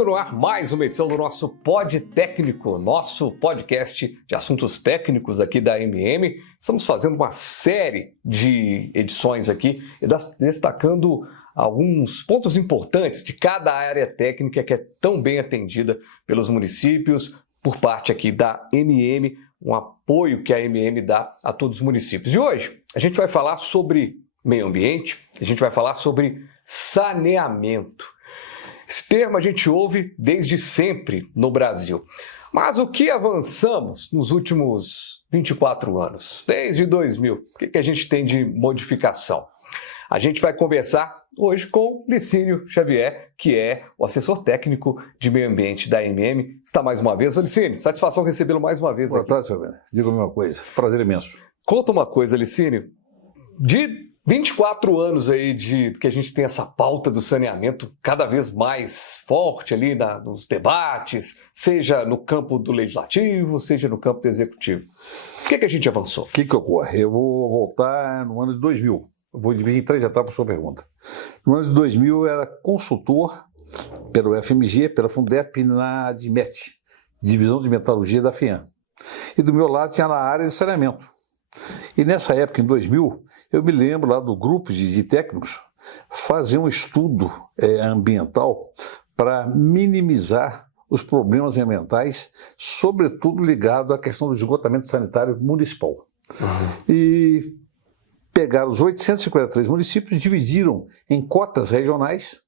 Entrando no ar mais uma edição do nosso Pod Técnico, nosso podcast de assuntos técnicos aqui da MM. Estamos fazendo uma série de edições aqui, destacando alguns pontos importantes de cada área técnica que é tão bem atendida pelos municípios, por parte aqui da MM, um apoio que a MM dá a todos os municípios. E hoje a gente vai falar sobre meio ambiente, a gente vai falar sobre saneamento. Esse termo a gente ouve desde sempre no Brasil. Mas o que avançamos nos últimos 24 anos, desde 2000? O que a gente tem de modificação? A gente vai conversar hoje com Licínio Xavier, que é o assessor técnico de meio ambiente da MM. Está mais uma vez. Ô Licínio, satisfação recebê-lo mais uma vez aqui. Boa tarde, senhor Werner. Diga a mesma coisa. Prazer imenso. Conta uma coisa, Licínio. De 24 anos aí de que a gente tem essa pauta do saneamento cada vez mais forte ali nos debates, seja no campo do legislativo, seja no campo do executivo. O que a gente avançou? O que ocorre? Eu vou voltar no ano de 2000. Eu vou dividir em 3 etapas a sua pergunta. No ano de 2000 eu era consultor pelo FMG, pela Fundep, na ADMET, Divisão de Metalurgia da FIAM. E do meu lado tinha a área de saneamento. E nessa época, em 2000, eu me lembro lá do grupo de técnicos fazer um estudo ambiental para minimizar os problemas ambientais, sobretudo ligado à questão do esgotamento sanitário municipal. E pegaram os 853 municípios e dividiram em cotas regionais.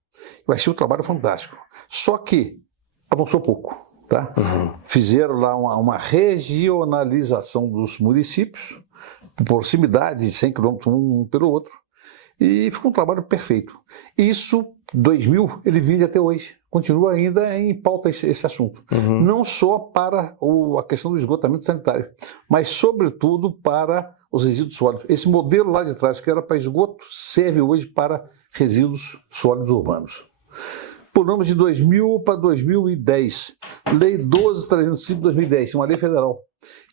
Vai ser um trabalho fantástico. Só que avançou pouco. Tá? Fizeram lá uma regionalização dos municípios, por proximidade de 100 quilômetros um pelo outro, e ficou um trabalho perfeito. Isso, 2000, ele vive até hoje. Continua ainda em pauta esse assunto. Não só para a questão do esgotamento sanitário, mas sobretudo para os resíduos sólidos. Esse modelo lá de trás, que era para esgoto, serve hoje para resíduos sólidos urbanos. Pulamos de 2000 para 2010, Lei 12.305 de 2010, uma lei federal,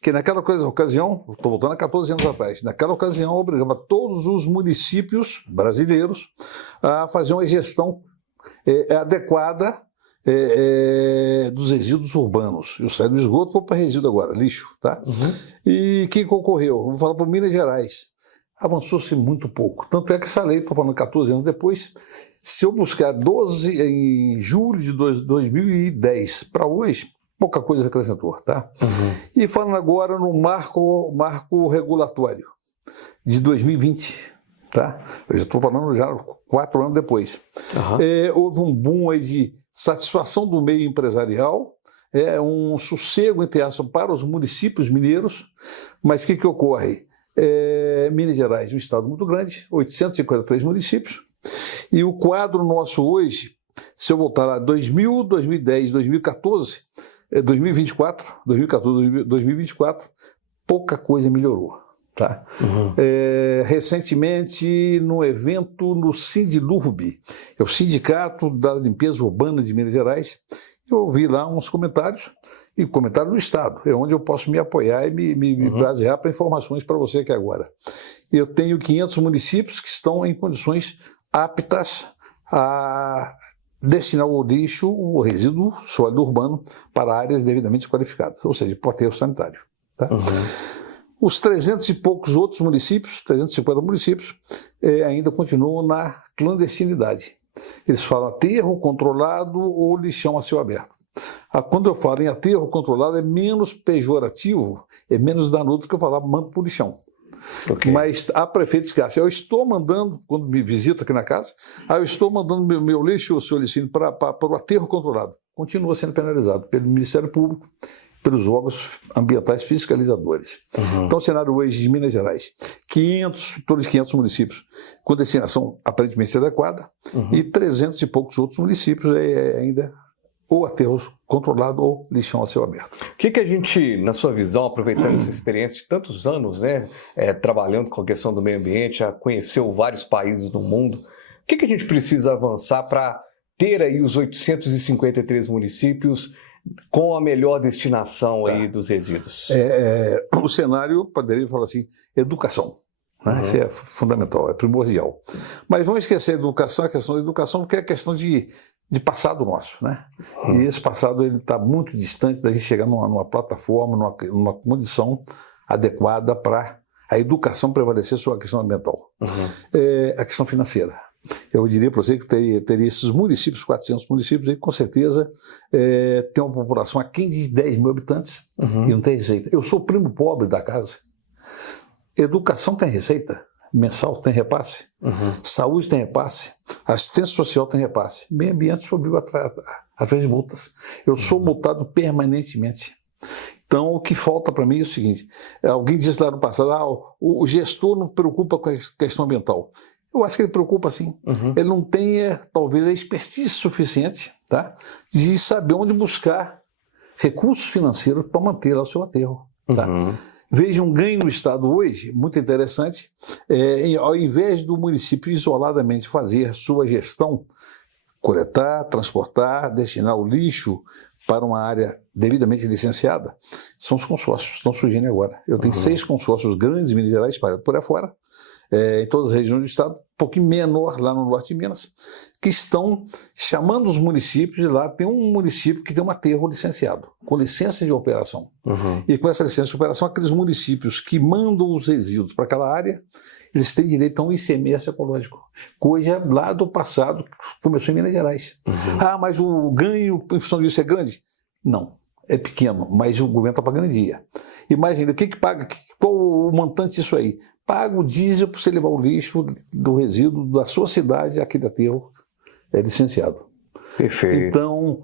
que naquela ocasião, estou voltando a 14 anos atrás, naquela ocasião obrigava todos os municípios brasileiros a fazer uma gestão adequada dos resíduos urbanos. Eu saí do esgoto, vou para resíduo agora, lixo. Tá? E o que ocorreu? Vou falar para Minas Gerais. Avançou-se muito pouco. Tanto é que essa lei, estou falando 14 anos depois, se eu buscar em julho de 2010 para hoje, pouca coisa se acrescentou. Tá? E falando agora no marco regulatório de 2020, tá? Eu já estou falando já 4 anos depois. Houve um boom aí de satisfação do meio empresarial, um sossego, entre aspas, para os municípios mineiros, mas o que ocorre? Minas Gerais, um estado muito grande, 853 municípios, e o quadro nosso hoje, se eu voltar lá, 2000, 2010, 2014, 2024, 2024, pouca coisa melhorou. Tá? Recentemente, num evento no Sindilurb, é o Sindicato da Limpeza Urbana de Minas Gerais, eu ouvi lá uns comentários, e comentário do Estado, é onde eu posso me apoiar e me basear para informações para você aqui agora. Eu tenho 500 municípios que estão em condições aptas a destinar o lixo, o resíduo sólido urbano, para áreas devidamente qualificadas, ou seja, para aterro sanitário. Tá? Os 300 e poucos outros municípios, 350 municípios, ainda continuam na clandestinidade. Eles falam aterro controlado ou lixão a céu aberto. Quando eu falo em aterro controlado, é menos pejorativo, é menos danoso do que eu falar mando para o lixão. Mas há prefeitos que acham, eu estou mandando, quando me visito aqui na casa, eu estou mandando meu lixo, o senhor Licínio, para o aterro controlado. Continua sendo penalizado pelo Ministério Público, pelos órgãos ambientais fiscalizadores. Então, o cenário hoje de Minas Gerais, todos 500 municípios com destinação aparentemente adequada, e 300 e poucos outros municípios ainda ou aterro controlado ou lixão a céu aberto. O que a gente, na sua visão, aproveitando essa experiência de tantos anos, né, trabalhando com a questão do meio ambiente, já conheceu vários países do mundo, o que a gente precisa avançar para ter aí os 853 municípios com a melhor destinação aí dos resíduos? O cenário, poderia falar assim, educação. Isso é fundamental, é primordial. Mas vamos esquecer a educação, a questão da educação, porque é a questão de de passado nosso, né? E esse passado ele está muito distante da gente chegar numa plataforma, numa condição adequada para a educação prevalecer sobre a questão ambiental. A questão financeira. Eu diria para você que teria esses municípios, 400 municípios, aí, com certeza tem uma população aquém de 10 mil habitantes e não tem receita. Eu sou primo pobre da casa. Educação tem receita mensal, tem repasse. Saúde tem repasse. Assistência social tem repasse. Meio ambiente só vivo através de multas. Eu sou multado permanentemente. Então, o que falta para mim é o seguinte: alguém disse lá no passado, o gestor não preocupa com a questão ambiental. Eu acho que ele preocupa sim. Ele não tem, talvez, a expertise suficiente, tá, de saber onde buscar recursos financeiros para manter lá o seu aterro. Tá? Veja um ganho no Estado hoje, muito interessante, ao invés do município isoladamente fazer sua gestão, coletar, transportar, destinar o lixo para uma área devidamente licenciada, são os consórcios que estão surgindo agora. Eu tenho 6 consórcios grandes em Minas Gerais, espalhados por aí fora, em todas as regiões do estado, um pouquinho menor lá no norte de Minas, que estão chamando os municípios, e lá tem um município que tem um aterro licenciado, com licença de operação. E com essa licença de operação, aqueles municípios que mandam os resíduos para aquela área, eles têm direito a um ICMS ecológico, coisa lá do passado, que começou em Minas Gerais. Mas o ganho em função disso é grande? Não, é pequeno, mas o governo está pagando em dia. E mais ainda, o que paga? Qual o montante disso aí? Paga o diesel para você levar o lixo do resíduo da sua cidade, aquele aterro licenciado. Perfeito. Então,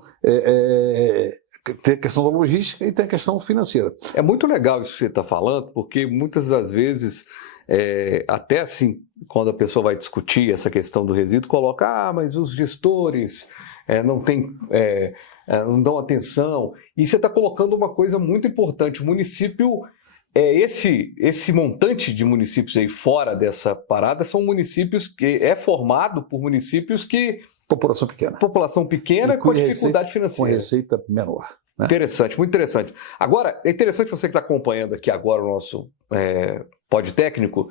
tem a questão da logística e tem a questão financeira. É muito legal isso que você está falando, porque muitas das vezes, até assim, quando a pessoa vai discutir essa questão do resíduo, coloca, mas os gestores não dão atenção. E você está colocando uma coisa muito importante: o município... Esse montante de municípios aí fora dessa parada são municípios que é formado por municípios que... População pequena. População pequena com dificuldade financeira. Com receita menor. Né? Interessante, muito interessante. Agora, é interessante você que está acompanhando aqui agora o nosso pod técnico,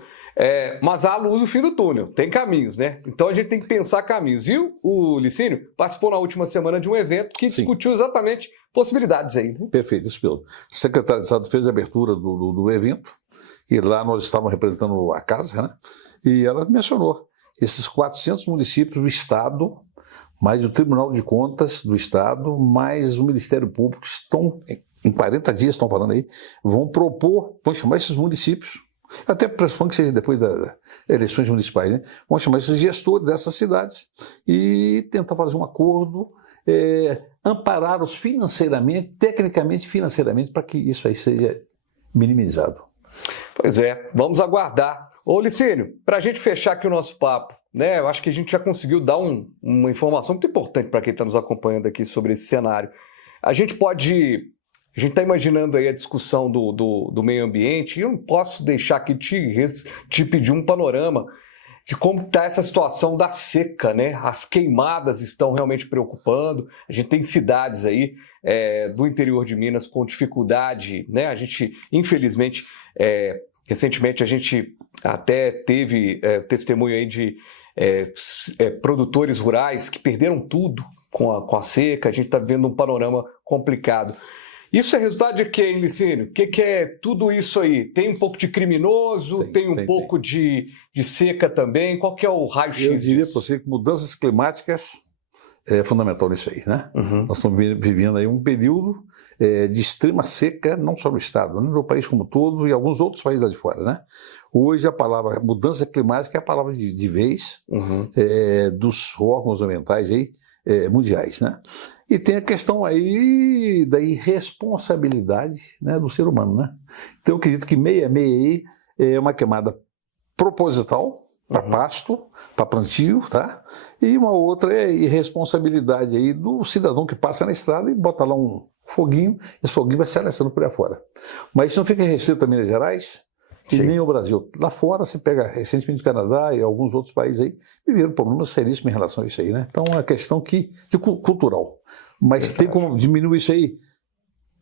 mas há luz no fim do túnel, tem caminhos, né? Então a gente tem que pensar caminhos. E o Licínio participou na última semana de um evento que discutiu exatamente possibilidades aí. Né? Perfeito, isso mesmo. O secretário de Estado fez a abertura do evento, e lá nós estávamos representando a casa, né? E ela mencionou esses 400 municípios do Estado, mais o Tribunal de Contas do Estado, mais o Ministério Público, estão, em 40 dias, estão falando aí, vão chamar esses municípios, até pressupondo que seja depois das eleições municipais, né? Vão chamar esses gestores dessas cidades e tentar fazer um acordo, amparados financeiramente, tecnicamente financeiramente, para que isso aí seja minimizado. Pois é, vamos aguardar. Ô Licínio, para a gente fechar aqui o nosso papo, né? Eu acho que a gente já conseguiu dar uma informação muito importante para quem está nos acompanhando aqui sobre esse cenário. A gente está imaginando aí a discussão do meio ambiente, e eu não posso deixar aqui te pedir um panorama de como está essa situação da seca, né? As queimadas estão realmente preocupando. A gente tem cidades aí do interior de Minas com dificuldade, né? A gente, infelizmente, recentemente a gente até teve testemunho aí de produtores rurais que perderam tudo com a seca. A gente está vendo um panorama complicado. Isso é resultado de quê, Licínio? O que é tudo isso aí? Tem um pouco de criminoso, tem um pouco de seca também? Qual que é o raio-x disso? Eu diria para você que mudanças climáticas é fundamental nisso aí, né? Nós estamos vivendo aí um período de extrema seca, não só no estado, né? No país como um todo e alguns outros países lá de fora, né? Hoje a palavra mudança climática é a palavra de vez dos órgãos ambientais aí, mundiais, né? E tem a questão aí da irresponsabilidade, né, do ser humano, né? Então eu acredito que 66 aí é uma queimada proposital para pasto, para plantio, tá? E uma outra é irresponsabilidade aí do cidadão que passa na estrada e bota lá um foguinho, esse foguinho vai se alastrando por aí afora. Mas isso não fica restrito a Minas Gerais e nem ao Brasil. Lá fora, você pega recentemente o Canadá e alguns outros países aí, viveram problemas seríssimos em relação a isso aí, né? Então é uma questão cultural. Mas tem como diminuir isso aí?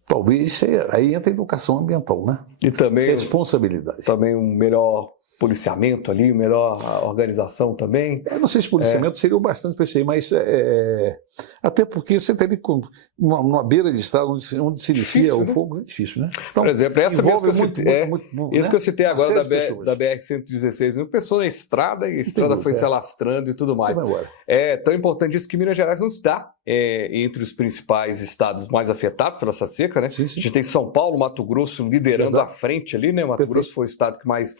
Talvez aí entra a educação ambiental, né? E também, responsabilidade. também um melhor policiamento ali, melhor organização também. Eu não sei se policiamento seria o bastante para isso aí, mas até porque você teria numa beira de estrada onde se inicia Difícil, o né? fogo, é difícil, né? Então, Por exemplo, essa mesmo que eu envolve citei, isso né? que eu citei Uma agora série de pessoas. da BR-116, uma pessoa na estrada e a estrada dúvida, foi se alastrando e tudo mais. Vai embora. É tão importante isso que Minas Gerais não está entre os principais estados mais afetados pela essa seca, né? Sim, A sim. gente tem São Paulo, Mato Grosso liderando Verdade. à frente ali, né? Mato Perfeito. Grosso foi o estado que mais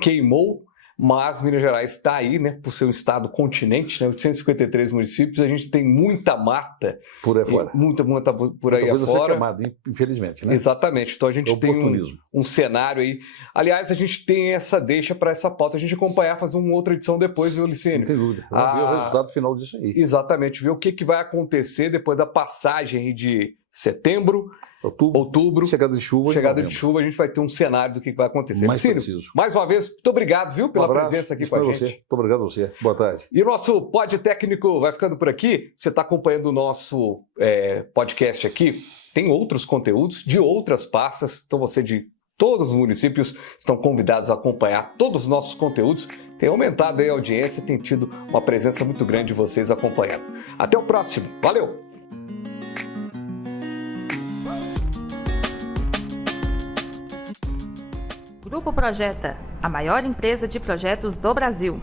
queimou, mas Minas Gerais está aí, né? Por ser um estado continente, né? 853 municípios, a gente tem muita mata, Por aí fora. muita por aí Muita coisa a ser afora. queimada, infelizmente, né? Exatamente. Então a gente É tem oportunismo. um cenário aí. Aliás, a gente tem essa deixa para essa pauta, a gente acompanhar, fazer uma outra edição depois, viu, Não Licínio? tem dúvida. Vamos ver o resultado final disso aí. Exatamente, ver o que vai acontecer depois da passagem aí de setembro, outubro, Chegada de chuva. chegada de chuva, a gente vai ter um cenário do que vai acontecer. Mais Licínio, preciso. mais uma vez, muito obrigado, viu, pela presença aqui com a gente. Você. Muito obrigado a você. Boa tarde. E o nosso Pod Técnico vai ficando por aqui. Você está acompanhando o nosso podcast aqui. Tem outros conteúdos de outras pastas. Então você de todos os municípios estão convidados a acompanhar todos os nossos conteúdos. Tem aumentado aí a audiência, tem tido uma presença muito grande de vocês acompanhando. Até o próximo. Valeu! Grupo Projeta, a maior empresa de projetos do Brasil.